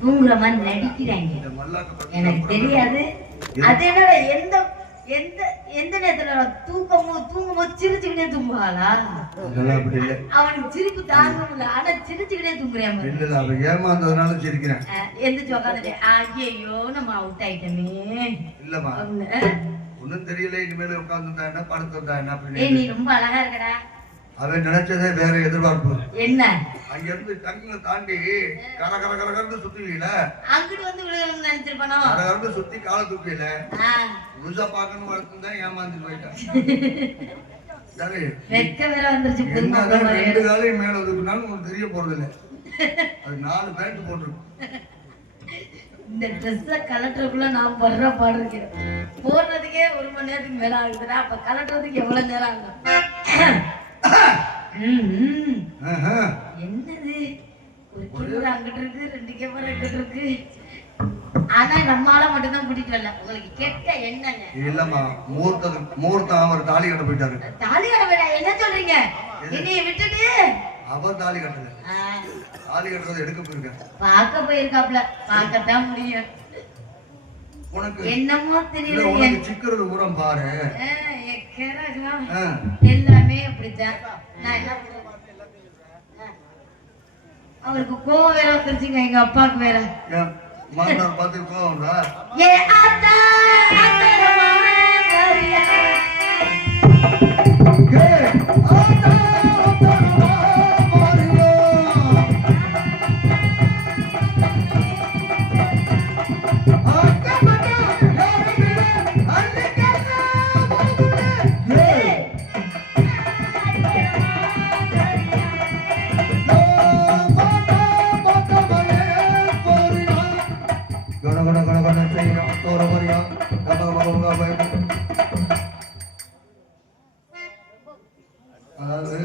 தூங்குற மாதிரி நடிக்கிறாங்க. எனக்கு தெரியாது. அது என்னடா எந்த எந்த எந்த நேரத்துல தூங்கும்போது சிரிச்சுக்கிட்டே தூங்குவாளா? அவனுக்கு சிரிப்பு தாங்க முடியல. ஆனா சிரிச்சுக்கிட்டே தூங்குறேன். இல்ல அவன் ஏமாந்ததுனால சிரிக்கிறேன். எந்திரிச்சு உட்காந்துட்டு ஐயோ நம்ம அவுட் ஆயிட்டமே. இல்லம்மா ஒன்னும் தெரியல. இனிமேல உட்காந்துட்டா என்ன படுத்துட்டா என்ன? நீ ரொம்ப அழகா இருக்கடா. அவன் நினைச்சதே வேற எதிர்பார்ப்பு. என்ன அங்க இருந்து டங்குன்னு தாண்டி கர கர கரகரன்னு சுத்துவீல, அங்கிட்டு வந்து விழுகணும்னு நினைச்சிருப்பானோ. கரகரன்னு சுத்தி காலை தூக்கல முழுசா பாக்கணும் வளர்த்துதான் ஏமாந்து போயிட்டான். சரி வெக்க வேற வந்துருச்சு. ரெண்டு காலையும் மேல ஒதுக்குனாலும் உனக்கு தெரிய போறது இல்லை. அது 4 பேண்ட் போட்டிருக்கும். இந்த ட்ரெஸ்ஸ கலட்டுறதுக்குள்ள நான் படுற பாடு இருக்கேன். போடுறதுக்கே 1 மணி நேரத்துக்கு மேல ஆகுதுடா. அப்ப கலட்டுறதுக்கு எவ்வளவு நேரம் ஆகும்? என்னது ஒரு கேமரா அங்கிட்டு இருக்கு, 2 கேமரா இங்கிட்டு இருக்கு. ஆனா நம்மால மட்டும்தான் கூட்டிட்டு வரல. உங்களுக்கு கேட்க என்னங்க? இல்லம்மா முகூர்த்தம் அவர் தாலி கட்ட போயிட்டாரு. தாலி கட்ட போயிட்டா? என்ன சொல்றீங்க? என்னைய விட்டுட்டு அவர் தாலி கட்டல. தாலி கட்டுறது எடுக்க போயிருக்கேன். பார்க்க போயிருக்காப்ல. பார்க்கத்தான் முடியும். உனக்கு என்னமோ தெரியல. உனக்கு சிக்கிறது கூட பாரு. எல்லாமே அப்படித்தான். நான் என்ன பண்றேன்? அவருக்கு கோவம் வேற வந்துருச்சுங்க. எங்க அப்பாவுக்கு வேற மாமனார் பார்த்து கோவம்டா. அதாவது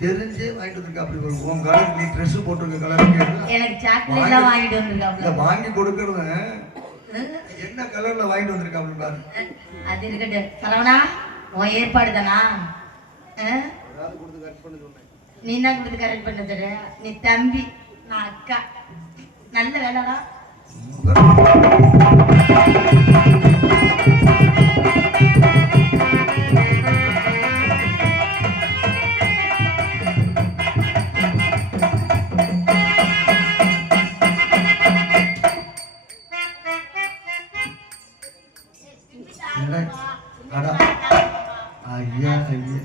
தெரிஞ்சே வாங்கிட்டு வந்திருக்கா. அப்படி உன் கலர் நீ ட்ரெஸ் போட்டிருக்க கலருக்கு எனக்கு சாக்லேட் எல்லாம் வாங்கிட்டு வந்திருக்காப்ல. வாங்கி கொடுக்கறது என்ன கலர்ல வாங்கிட்டு வந்திருக்கா அப்படி பாரு. அது இருக்கட்டும். சரவணா உன் ஏற்பாடு தானா? நீ தான் கொடுத்து கரெக்ட் பண்ண தர. நீ தம்பி, நான் அக்கா. நல்ல வேலைடா. ஐயா ஐயா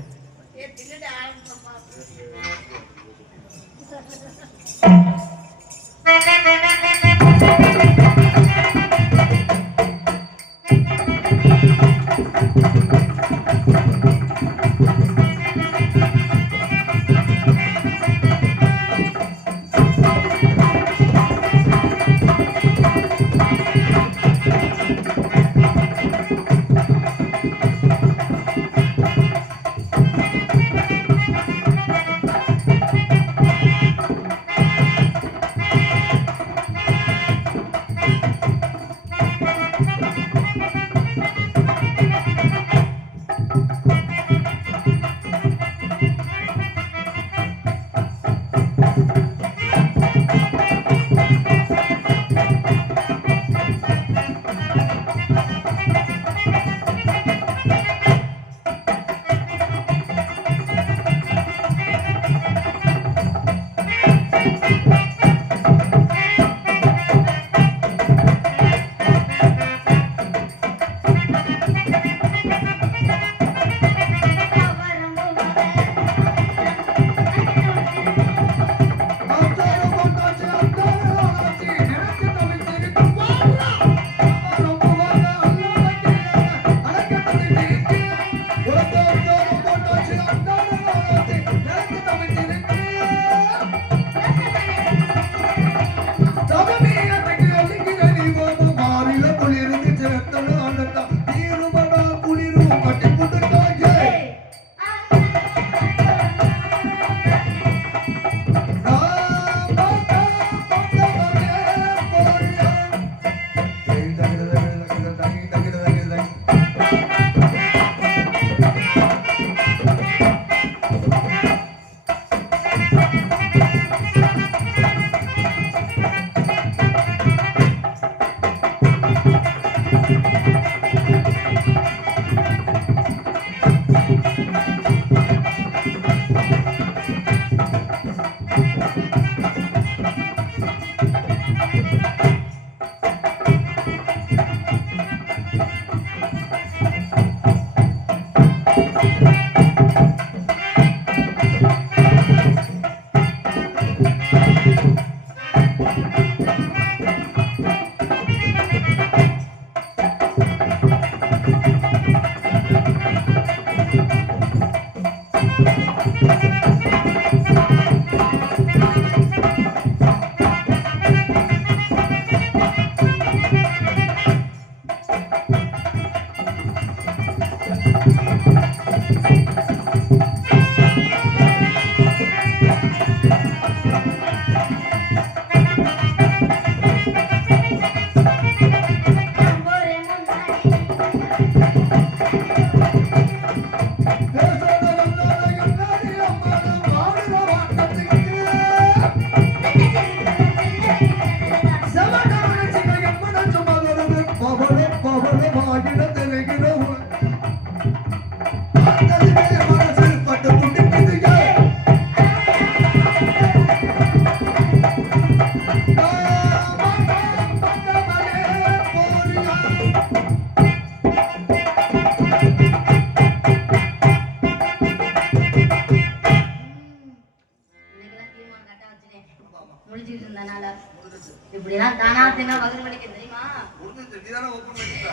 முடிச்சுக்கிட்டு இருந்தனால முடிஞ்சிச்சு. இப்படிலாம் தானா தின்னா வகுறு வலிக்க தெரியுமா? முடிஞ்சிச்சு. நீதானே open பண்ணிட்ட.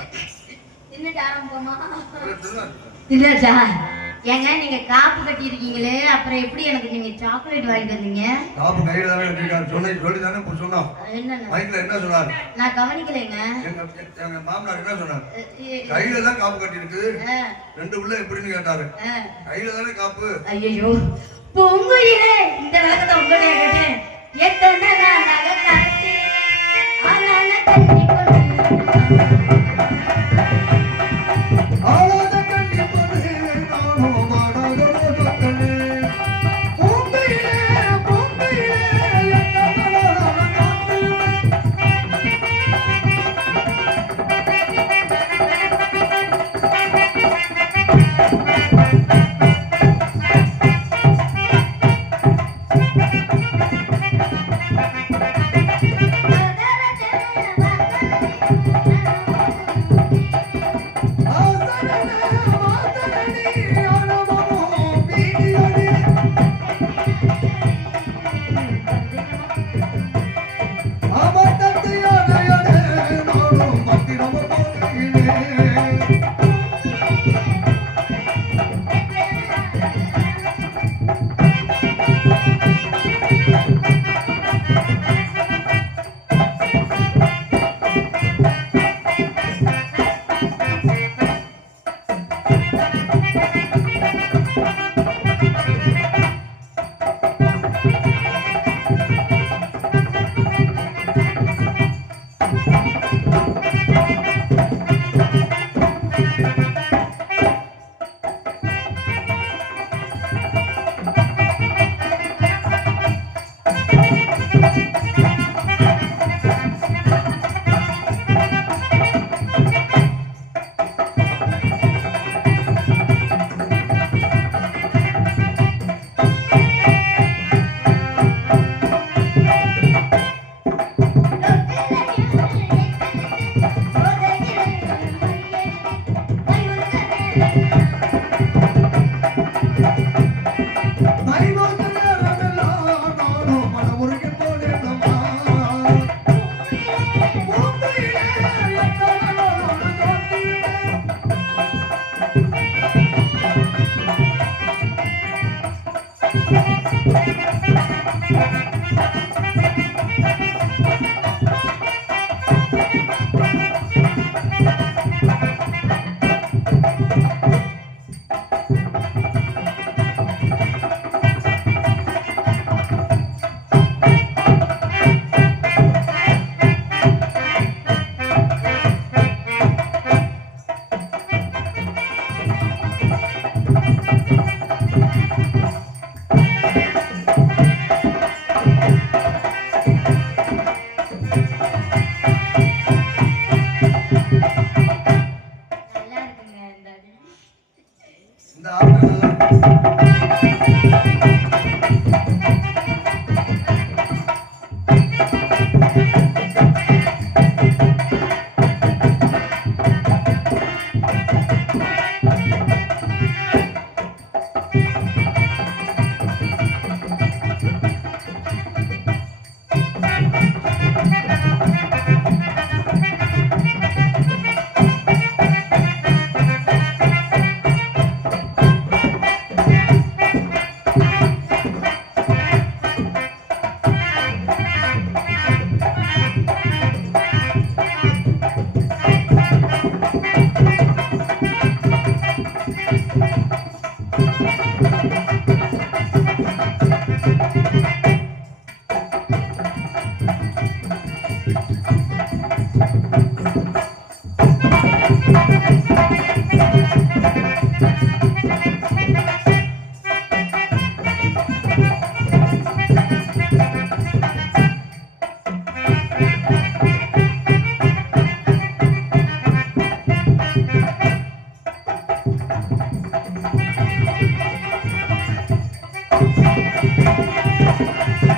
தின்னுட்டு ஆரம்பிப்போமா? தின்னு. தின்னாச்சா? ஏங்க நீங்க காப்பு கட்டி இருக்கீங்களே, அப்புறம் எப்படி எனக்கு நீங்க சாக்லேட் வாங்கிட்டு வந்தீங்க? காப்பு கையில தானே வச்சிருக்காரு. சொல்லி தானே இப்ப சொன்னோம். என்னன்னு மைக்ல என்ன சொன்னாரு? நான் கவனிக்கலைங்க. எங்க மாமனார் என்ன சொன்னாரு? கையில தான் காப்பு கட்டி இருக்கு. ரெண்டு உள்ள எப்படின்னு கேட்டாரு. கையில தானே காப்பு. ஐயோ பொங்குயிலே, இந்த விளக்கத்தை உங்கள்கிட்ட கேட்டேன். எத்தனை நான் நகை காத்து ஆனால கட்டி Thank you.